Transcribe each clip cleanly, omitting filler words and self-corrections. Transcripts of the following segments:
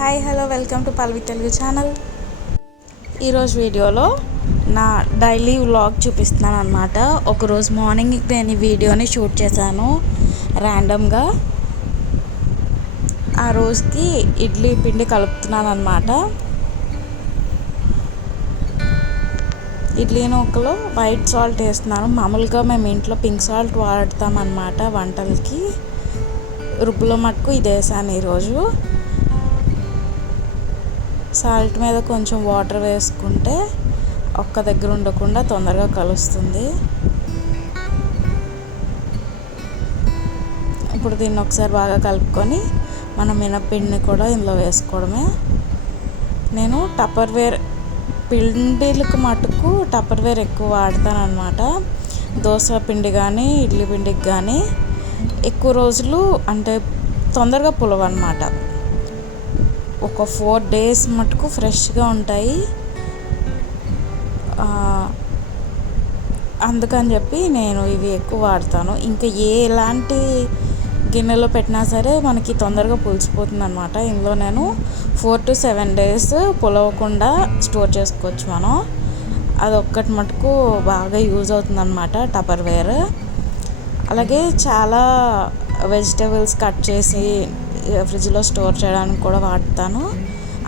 Hi hello welcome to Palvi Telugu channel. ఈరోజు వీడియోలో నా డైలీ వ్లాగ్ చూపిస్తున్నాను అనమాట. ఒకరోజు మార్నింగ్ నేను ఈ వీడియోని షూట్ చేశాను ర్యాండమ్గా. ఆ రోజుకి ఇడ్లీ పిండి కలుపుతున్నాను అనమాట. ఇడ్లీ నూకలో వైట్ సాల్ట్ వేస్తున్నాను. మామూలుగా మేము ఇంట్లో పింక్ సాల్ట్ వాడతామన్నమాట వంటలకి. రుబ్బులో మటుకు ఇది వేసాను ఈరోజు. సాల్ట్ మీద కొంచెం వాటర్ వేసుకుంటే ఒక్క దగ్గర ఉండకుండా తొందరగా కలుస్తుంది. ఇప్పుడు దీన్ని ఒకసారి బాగా కలుపుకొని మనం మినప్పిండిని కూడా ఇందులో వేసుకోవడమే. నేను టప్పర్వేర్ పిండిలకు మటుకు టప్పర్వేర్ ఎక్కువ వాడతాను అనమాట. దోశ పిండి కానీ ఇడ్లీ పిండికి కానీ ఎక్కువ రోజులు అంటే తొందరగా పులవ అనమాట. ఒక 4 days మటుకు ఫ్రెష్గా ఉంటాయి. అందుకని చెప్పి నేను ఇవి ఎక్కువ వాడతాను. ఇంకా ఎలాంటి గిన్నెలో పెట్టినా సరే మనకి తొందరగా పులిసిపోతుంది అనమాట. ఇందులో నేను 4 to 7 days పులవకుండా స్టోర్ చేసుకోవచ్చు మనం. అదొక్కటి మటుకు బాగా యూజ్ అవుతుంది అనమాట టప్పర్వేర్. అలాగే చాలా వెజిటేబుల్స్ కట్ చేసి ఫ్రిడ్జ్లో స్టోర్ చేయడానికి కూడా వాడతాను.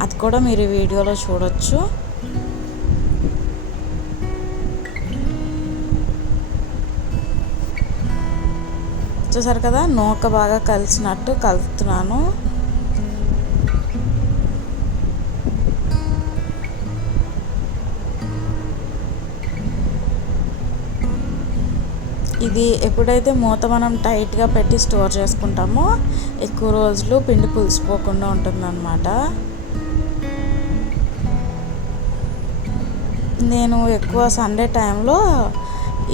అది కూడా మీరు ఈ వీడియోలో చూడొచ్చు. చూసారు కదా, నూక బాగా కలిసినట్టు కలుపుతున్నాను. ఇది ఎప్పుడైతే మూత మనం టైట్గా పెట్టి స్టోర్ చేసుకుంటామో ఎక్కువ రోజులు పిండి పులిసిపోకుండా ఉంటుందన్నమాట. నేను ఎక్కువ సండే టైంలో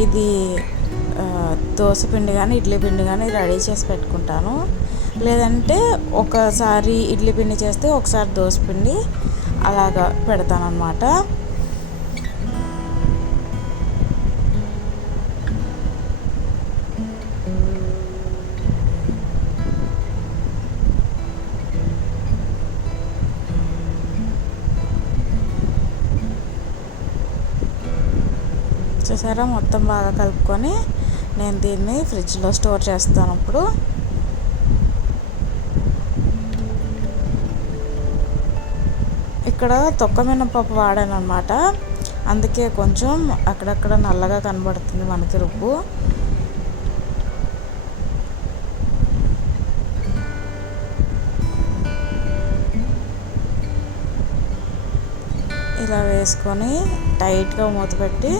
ఇది దోశ పిండి కానీ ఇడ్లీ పిండి కానీ రెడీ చేసి పెట్టుకుంటాను. లేదంటే ఒకసారి ఇడ్లీ పిండి చేస్తే ఒకసారి దోశ పిండి అలాగా పెడతాను అన్నమాట. చూసారా, మొత్తం బాగా కలుపుకొని నేను దీన్ని ఫ్రిడ్జ్లో స్టోర్ చేస్తాను. ఇప్పుడు ఇక్కడ తొక్క మినపప్పు వాడాను అనమాట. అందుకే కొంచెం అక్కడక్కడ నల్లగా కనబడుతుంది మనకి రుబ్బు. ఇలా వేసుకొని టైట్గా మూత పెట్టి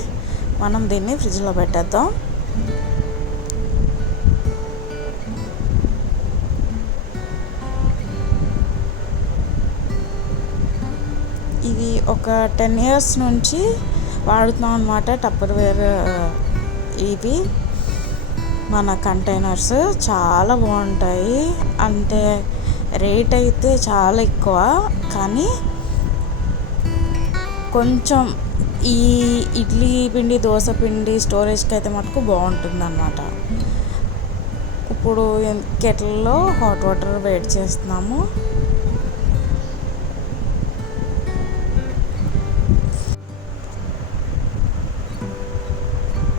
మనం దీన్ని ఫ్రిడ్జ్లో పెట్టేద్దాం. ఇది ఒక 10 years నుంచి వాడుతున్నాం అనమాట టప్పర్వేర్. ఇవి మన కంటైనర్స్ చాలా బాగుంటాయి. అంటే రేట్ అయితే చాలా ఎక్కువ, కానీ కొంచెం ఈ ఇడ్లీ పిండి దోశ పిండి స్టోరేజ్కి అయితే మటుకు బాగుంటుంది అన్నమాట. ఇప్పుడు కెటిల్లో హాట్ వాటర్ వేడి చేస్తున్నాము.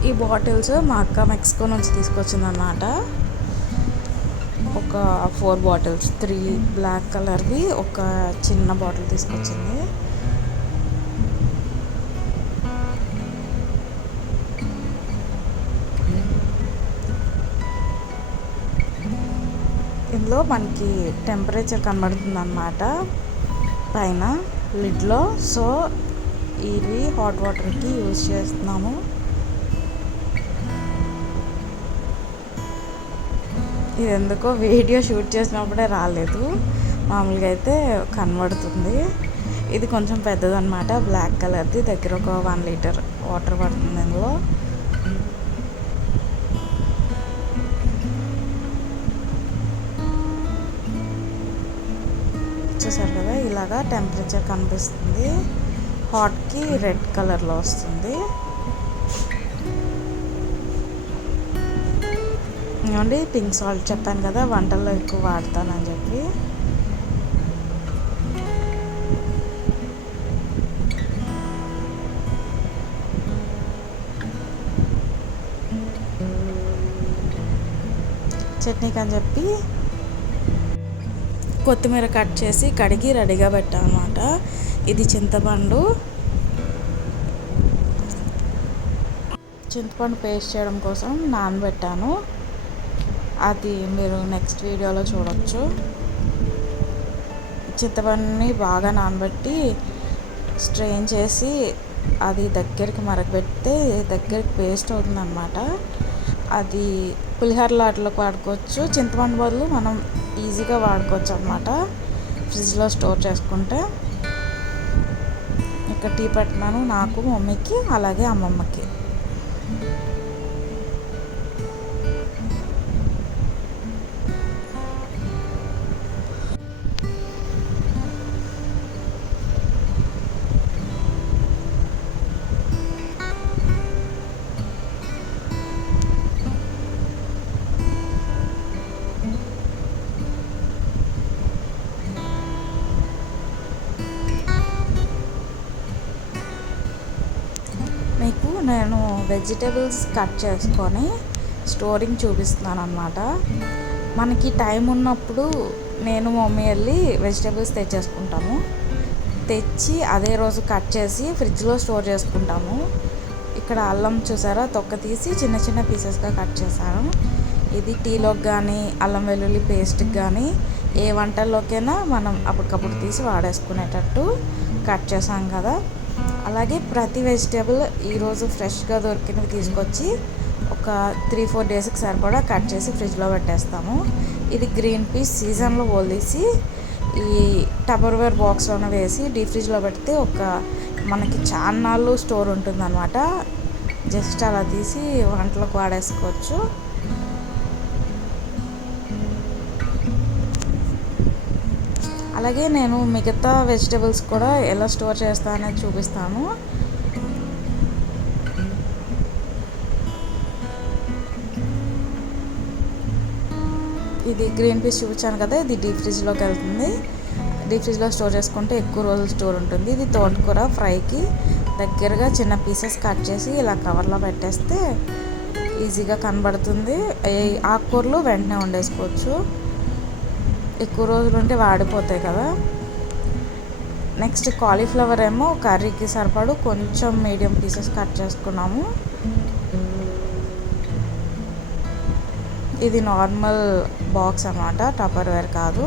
ఈ బాటిల్స్ మా అక్క మెక్సికో నుంచి తీసుకొచ్చిందన్నమాట. ఒక 4 bottles, 3 బ్లాక్ కలర్వి, ఒక చిన్న బాటిల్ తీసుకొచ్చింది. ఇందులో మనకి టెంపరేచర్ కనబడుతుంది అన్నమాట పైన లిడ్లో. సో ఇది హాట్ వాటర్కి యూజ్ చేస్తున్నాము. ఇది ఎందుకో వీడియో షూట్ చేసినప్పుడే రాలేదు, మామూలుగా అయితే కనబడుతుంది. ఇది కొంచెం పెద్దదన్నమాట, బ్లాక్ కలర్ది. దగ్గర ఒక 1 liter వాటర్ పడుతుంది ఇందులో. చూసారు కదా, ఇలాగా టెంపరేచర్ కనిపిస్తుంది. హాట్కి రెడ్ కలర్లో వస్తుంది. ఏమండి, పింక్ సాల్ట్ చెప్పాను కదా వంటల్లో ఎక్కువ వాడతానని చెప్పి. చట్నీకి అని చెప్పి కొత్తిమీర కట్ చేసి కడిగి రెడీగా పెట్టాను అనమాట. ఇది చింతపండు పేస్ట్ చేయడం కోసం నానబెట్టాను. అది మీరు నెక్స్ట్ వీడియోలో చూడొచ్చు. చింతపండుని బాగా నానబెట్టి స్ట్రెయిన్ చేసి అది దగ్గరికి మరగబెడితే దగ్గరికి పేస్ట్ అవుతుంది అన్నమాట. అది పులిహోర లాట్లోకి వాడుకోవచ్చు. చింతపండు బదులు మనం ఈజీగా వాడుకోవచ్చు అన్నమాట ఫ్రిడ్జ్లో స్టోర్ చేసుకుంటే. ఇక్కడ టీ పెట్టినాను నాకు, మమ్మీకి, అలాగే అమ్మమ్మకి. మీకు నేను వెజిటేబుల్స్ కట్ చేసుకొని స్టోరింగ్ చూపిస్తున్నాను అన్నమాట. మనకి టైం ఉన్నప్పుడు నేను మమ్మీ వెళ్ళి వెజిటేబుల్స్ తెచ్చేసుకుంటాము. తెచ్చి అదే రోజు కట్ చేసి ఫ్రిడ్జ్లో స్టోర్ చేసుకుంటాము. ఇక్కడ అల్లం చూసారా, తొక్క తీసి చిన్న చిన్న పీసెస్గా కట్ చేశాను. ఇది టీలోకి కానీ అల్లం వెల్లుల్లి పేస్ట్కి కానీ ఏ వంటల్లోకైనా మనం అప్పటికప్పుడు తీసి వాడేసుకునేటట్టు కట్ చేసాం కదా. అలాగే ప్రతి వెజిటేబుల్ ఈరోజు ఫ్రెష్గా దొరికినవి తీసుకొచ్చి ఒక 3-4 డేస్కి సరిపడా కట్ చేసి ఫ్రిడ్జ్లో పెట్టేస్తాము. ఇది గ్రీన్ పీస్ సీజన్లో వదిలేసి ఈ టపర్వేర్ బాక్స్లోనే వేసి డీప్ ఫ్రిడ్జ్లో పెడితే మనకి చాలా నాళ్ళు స్టోర్ ఉంటుందన్నమాట. జస్ట్ అలా తీసి వంటలకు వాడేసుకోవచ్చు. అలాగే నేను మిగతా వెజిటేబుల్స్ కూడా ఎలా స్టోర్ చేస్తా అనేది చూపిస్తాను. ఇది గ్రీన్ పీస్ చూపించాను కదా, ఇది డీప్ ఫ్రిడ్జ్లోకి వెళ్తుంది. డీప్ ఫ్రిడ్జ్లో స్టోర్ చేసుకుంటే ఎక్కువ రోజులు స్టోర్ ఉంటుంది. ఇది తోటకూర ఫ్రైకి దగ్గరగా చిన్న పీసెస్ కట్ చేసి ఇలా కవర్లో పెట్టేస్తే ఈజీగా కనబడుతుంది. ఆకుకూరలు వెంటనే వండేసుకోవచ్చు, ఎక్కువ రోజులు ఉంటే వాడిపోతాయి కదా. నెక్స్ట్ కాలీఫ్లవర్ ఏమో కర్రీకి సరిపడు కొంచెం మీడియం పీసెస్ కట్ చేసుకున్నాము. ఇది నార్మల్ బాక్స్ అన్నమాట, టపర్వేర్ కాదు.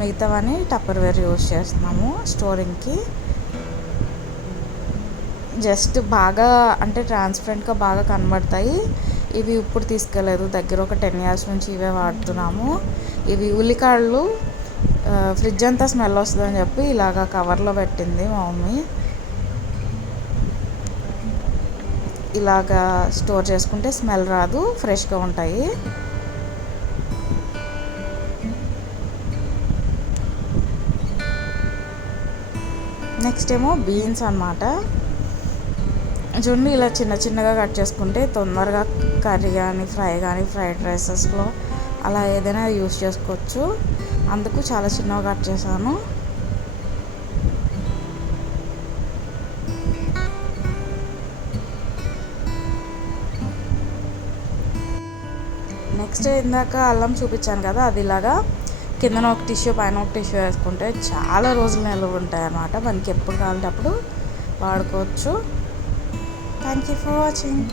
మిగతావన్నీ టపర్వేర్ యూజ్ చేస్తున్నాము స్టోరింగ్కి. జస్ట్ బాగా అంటే ట్రాన్స్పరెంట్గా బాగా కనబడతాయి. ఇవి ఇప్పుడు తీసుకెళ్ళలేదు, దగ్గర ఒక 10 years నుంచి ఇవే వాడుతున్నాము. ఇవి ఉల్లికాడలు ఫ్రిడ్జ్ అంతా స్మెల్ వస్తుందని చెప్పి ఇలాగ కవర్లో పెట్టింది మా మమ్మీ. ఇలాగా స్టోర్ చేసుకుంటే స్మెల్ రాదు, ఫ్రెష్గా ఉంటాయి. నెక్స్ట్ ఏమో బీన్స్ అన్నమాట. చూడండి, ఇలా చిన్న చిన్నగా కట్ చేసుకుంటే తొందరగా కర్రీ కానీ ఫ్రై కానీ ఫ్రైడ్ రైసెస్లో అలా ఏదైనా యూస్ చేసుకోవచ్చు. అందుకు చాలా చిన్నగా కట్ చేశాను. నెక్స్ట్ ఇందాక అల్లం చూపించాను కదా, అది ఇలాగా కిందన ఒక టిష్యూ పైన ఒక టిష్యూ వేసుకుంటే చాలా రోజులు నిల్వ ఉంటాయి అన్నమాట. మనకి ఎప్పుడు కావాలంటే అప్పుడు వాడుకోవచ్చు. Thank you for watching.